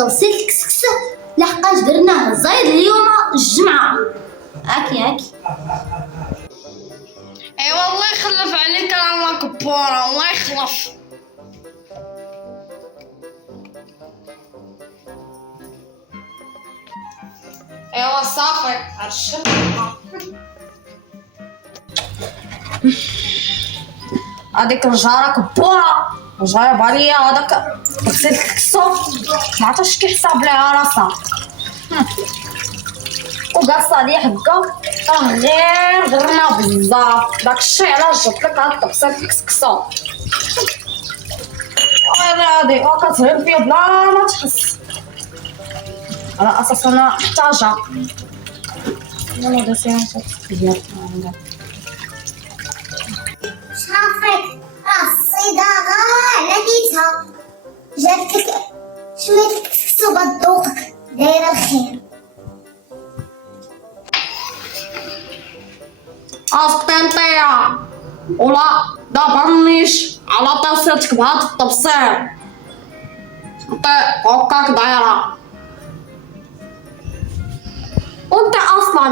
طبسيل كسكسو لحقاش درناه زايد اليوم الجمعة. هاكي ايوا الله يخلف عليك الله كبارة، الله يخلف. ايوا صافي هالشمعة هاديك الجارة كبارة جايب عليا هذاك طبسيل كسكسو معرفتش كي حساب ليها راسها وقاصة عليا حكا غير درنا بزاف. داكشي علاش جبتلك هاد الطبسيل كسكسو. هادي كتهرب فيا بلا ما تحس، على اساس انا محتاجة. يلا دسيها ديال شافك الصيدة على نيتها جاتلك شوية الكسكسو بذوقك دايرة الخير. اسطنطية ولا دابرنيش على طاسيتك بهاد الطبسيل انت هكاك دايرة. وانت اصلا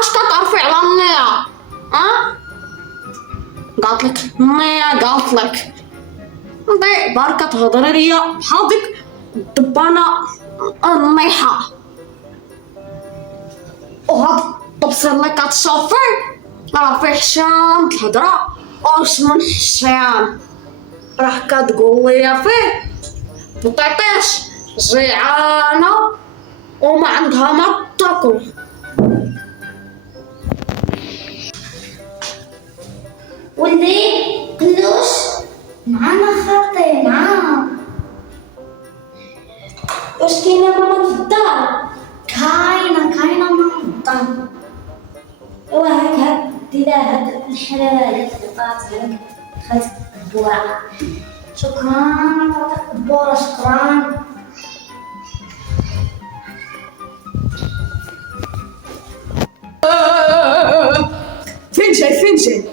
اش كتعرفي على النية؟ قالتلك النية قالتلك انت باركة تهضري ليا بحال ديك الدبانة النيحة. وهاد الطبسيل اللي كتشوفي راه فيه حشام الهضرة واش من حشام، راه كتقول ليا فيه بطيطيش جيعانة وما عندها ما تاكل. ولدي قلوش معانا خاطي نعم. واش كاينة ماما في الدار؟ كاينة ماما في الدار. ايوا هاك ديرها هاد الحلاوة هادي خلطات هاك خالتك الدبورة. شكرا خالتك الدبورة شكرا. فين جاي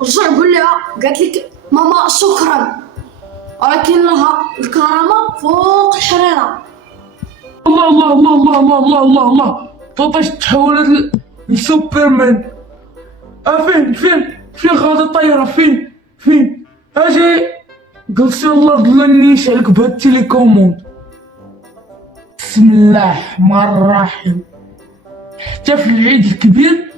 رجع قول لها قالت لك ماما شكرا ولكن لها الكرامة فوق الحريرة. الله طوطاش تحولت لسوبرمان. فين غادا الطيارة؟ فين اجي قلت الله ظلني يشعلك بهاد التيليكوموند. بسم الله الرحمن الرحيم. حتى في العيد الكبير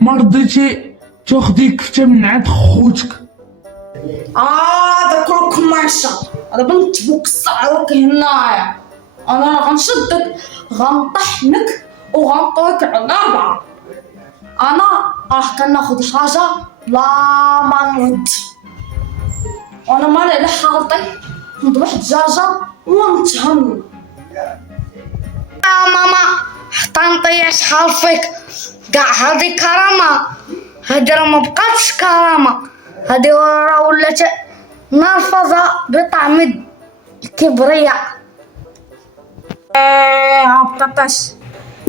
ما رضيتي تاخدي كفته من عند خوتك. داك روك ماشا هذا بنت بوك صعوك هنايا. انا غنشدك غنطحنك وغنطويك على 4. انا كناخد حاجه لا ما نرد، وانا مالي على حالتي نذبح دجاجه ونتهم. ماما طنطيه شحال فيك كاع هادي كرامه، هادي راه ما بقاتش كرامه، هادي راه ولات نرفزه بطعم الكبرياء. عبطاطاش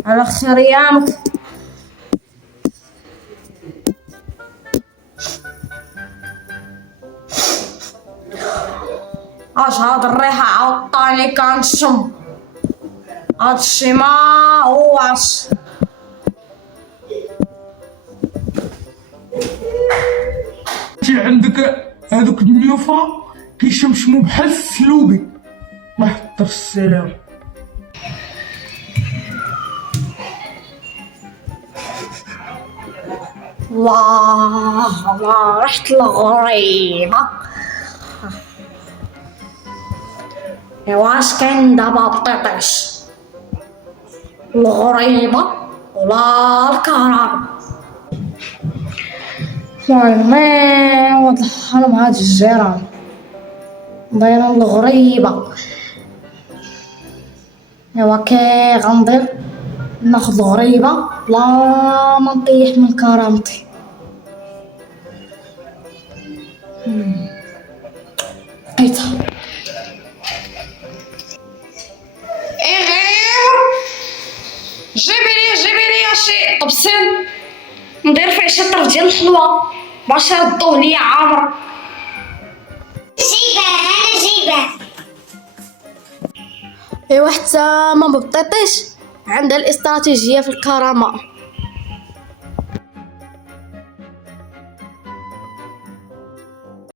على خير ايامك. اش هاد الريحه عطاني كنشم هاد الشي ما هواش. تي عندك هادوك النيوفا كيشمشمو بحال السلوبي. الله يحضر السلام. الله ريحة الغريبة. واش كاين دابا بطيطيش الغريبة ولا الكرامة؟ المهم ولد الحرام هاد الجيران باينة الغريبة. ايوا كي غندير ناخد الغريبة بلا ما نطيح من كرامتي. لقيتها. جيبي لي شي طبسيل ندير فيه شي طرف ديال الحلوى باش يردوه ليا عامر. جيبه انا جيبه. ايوا حتى ماما بطيطيش عندها الاستراتيجيه في الكرامه.